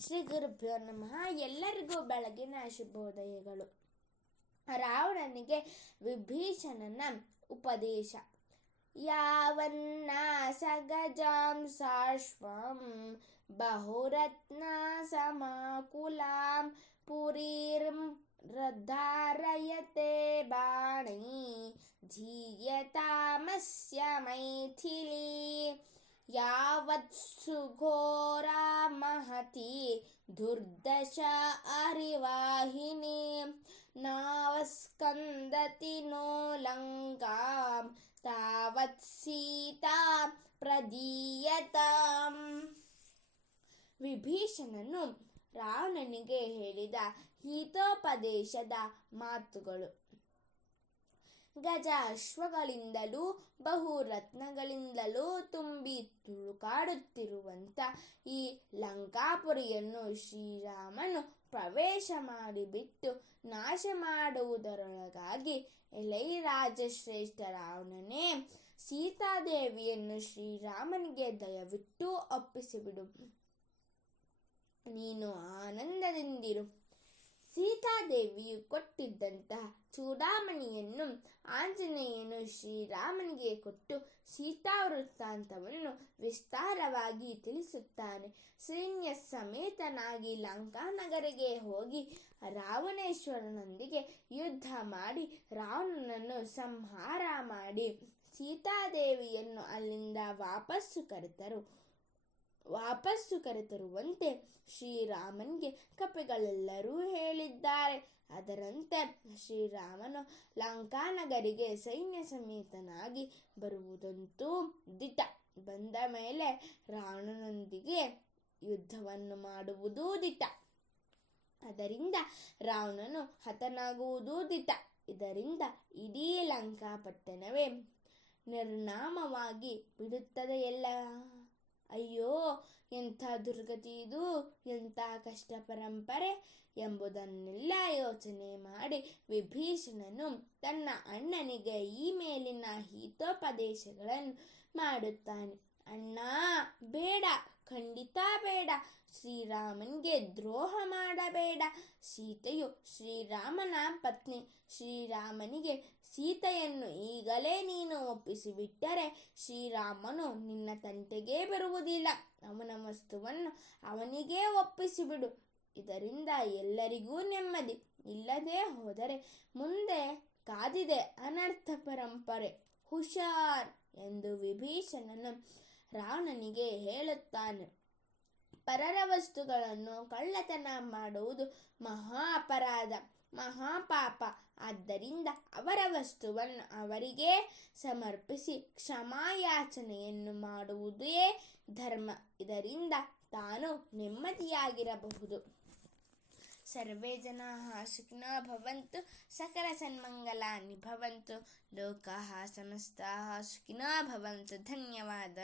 ಶ್ರೀ ಗುರುಭ್ಯೋ ನಮಃ ಎಲ್ಲರಿಗೂ ಬೆಳಗಿನ ಶುಭೋದಯಗಳು ರಾವಣನಿಗೆ ವಿಭೀಷಣನ ಉಪದೇಶ ಯಾವನ್ನ ಸಗಜಾಂ ಸಾಶ್ವಂ ಬಹುರತ್ನ ಸಮಾಕುಲಾಂ ಪುರೀರ್ಂ ರಧಾರಯತೆ ಬಾಣೈ ಧೀಯತಾಮಸ್ಯ ಮೈಥಿಲಿ ಯಾವತ್ ಸುಘೋರಾ ಮಹತಿ ದುರ್ದಶ ಅರಿವಾಹಿನಿ ನಾವಸ್ಕಂದತಿ ನೋ ಲಂಕಾಂ ತಾವತ್ ಸೀತಾ ಪ್ರದೀಯತಾಂ ವಿಭೀಷಣನು ರಾವಣನಿಗೆ ಹೇಳಿದ ಹಿತೋಪದೇಶದ ಮಾತುಗಳು ಗಜ ಅಶ್ವಗಳಿಂದಲೂ ಬಹುರತ್ನಗಳಿಂದಲೂ ತುಂಬಿ ತುಳುಕಾಡುತ್ತಿರುವಂಥ ಈ ಲಂಕಾಪುರಿಯನ್ನು ಶ್ರೀರಾಮನು ಪ್ರವೇಶ ಮಾಡಿಬಿಟ್ಟು ನಾಶ ಮಾಡುವುದರೊಳಗಾಗಿ ಎಲೈ ರಾಜಶ್ರೇಷ್ಠ ರಾವಣನೇ ಸೀತಾದೇವಿಯನ್ನು ಶ್ರೀರಾಮನಿಗೆ ದಯವಿಟ್ಟು ಒಪ್ಪಿಸಿಬಿಡು. ನೀನು ಆನಂದದಿಂದಿರು. ಸೀತಾದೇವಿಯು ಕೊಟ್ಟಿದ್ದಂತಹ ಚೂಡಾಮಣಿಯನ್ನು ಆಂಜನೇಯನು ಶ್ರೀರಾಮನಿಗೆ ಕೊಟ್ಟು ಸೀತಾ ವೃತ್ತಾಂತವನ್ನು ವಿಸ್ತಾರವಾಗಿ ತಿಳಿಸುತ್ತಾನೆ. ಸೈನ್ಯ ಸಮೇತನಾಗಿ ಲಂಕಾನಗರಿಗೆ ಹೋಗಿ ರಾವಣೇಶ್ವರನೊಂದಿಗೆ ಯುದ್ಧ ಮಾಡಿ ರಾವಣನನ್ನು ಸಂಹಾರ ಮಾಡಿ ಸೀತಾದೇವಿಯನ್ನು ಅಲ್ಲಿಂದ ವಾಪಸ್ಸು ಕರೆತರು. ವಾಪಸ್ಸು ಕರೆತರುವಂತೆ ಶ್ರೀರಾಮನಿಗೆ ಕಪಿಗಳೆಲ್ಲರೂ ಹೇಳಿದ್ದಾರೆ. ಅದರಂತೆ ಶ್ರೀರಾಮನು ಲಂಕಾನಗರಿಗೆ ಸೈನ್ಯ ಸಮೇತನಾಗಿ ಬರುವುದಂತೂ ದಿಟ ಬಂದ ಮೇಲೆ ರಾವಣನೊಂದಿಗೆ ಯುದ್ಧವನ್ನು ಮಾಡುವುದೂ ದಿಟ ಅದರಿಂದ ರಾವಣನು ಹತನಾಗುವುದೂ ದಿಟ ಇದರಿಂದ ಇಡೀ ಲಂಕಾಪಟ್ಟಣವೇ ನಿರ್ನಾಮವಾಗಿ ಬಿಡುತ್ತದೆ ಎಲ್ಲ ಅಯ್ಯೋ, ಎಂಥ ದುರ್ಗತಿ ಇದು, ಎಂಥ ಕಷ್ಟ ಪರಂಪರೆ ಎಂಬುದನ್ನೆಲ್ಲ ಯೋಚನೆ ಮಾಡಿ ವಿಭೀಷಣನು ತನ್ನ ಅಣ್ಣನಿಗೆ ಈ ಮೇಲಿನ ಹಿತೋಪದೇಶಗಳನ್ನು ಮಾಡುತ್ತಾನೆ. ಅಣ್ಣ, ಬೇಡ. ಖಂಡಿತ ಬೇಡ. ಶ್ರೀರಾಮನಿಗೆ ದ್ರೋಹ ಮಾಡಬೇಡ. ಸೀತೆಯು ಶ್ರೀರಾಮನ ಪತ್ನಿ. ಶ್ರೀರಾಮನಿಗೆ ಸೀತೆಯನ್ನು ಈಗಲೇ ನೀನು ಒಪ್ಪಿಸಿಬಿಟ್ಟರೆ ಶ್ರೀರಾಮನು ನಿನ್ನ ತಂಟೆಗೆ ಬರುವುದಿಲ್ಲ. ಅವನ ವಸ್ತುವನ್ನು ಅವನಿಗೇ ಒಪ್ಪಿಸಿಬಿಡು. ಇದರಿಂದ ಎಲ್ಲರಿಗೂ ನೆಮ್ಮದಿ. ಇಲ್ಲದೆ ಹೋದರೆ ಮುಂದೆ ಕಾದಿದೆ ಅನರ್ಥ ಪರಂಪರೆ. ಹುಷಾರ್ ಎಂದು ವಿಭೀಷಣನು ರಾವಣನಿಗೆ ಹೇಳುತ್ತಾನೆ ಪರರ ವಸ್ತುಗಳನ್ನು ಕಳ್ಳತನ ಮಾಡುವುದು ಮಹಾ ಅಪರಾಧ ಮಹಾಪಾಪ ಆದ್ದರಿಂದ ಅವರ ವಸ್ತುವನ್ನು ಅವರಿಗೆ ಸಮರ್ಪಿಸಿ ಕ್ಷಮಾಯಾಚನೆಯನ್ನು ಮಾಡುವುದೇ ಧರ್ಮ. ಇದರಿಂದ ತಾನು ನೆಮ್ಮದಿಯಾಗಿರಬಹುದು. సర్వే జనా సుఖినో భవంతు సకల సన్మంగళాన్ని భవంతు లోకా సమస్తా సుఖినో భవంతు. ధన్యవాద.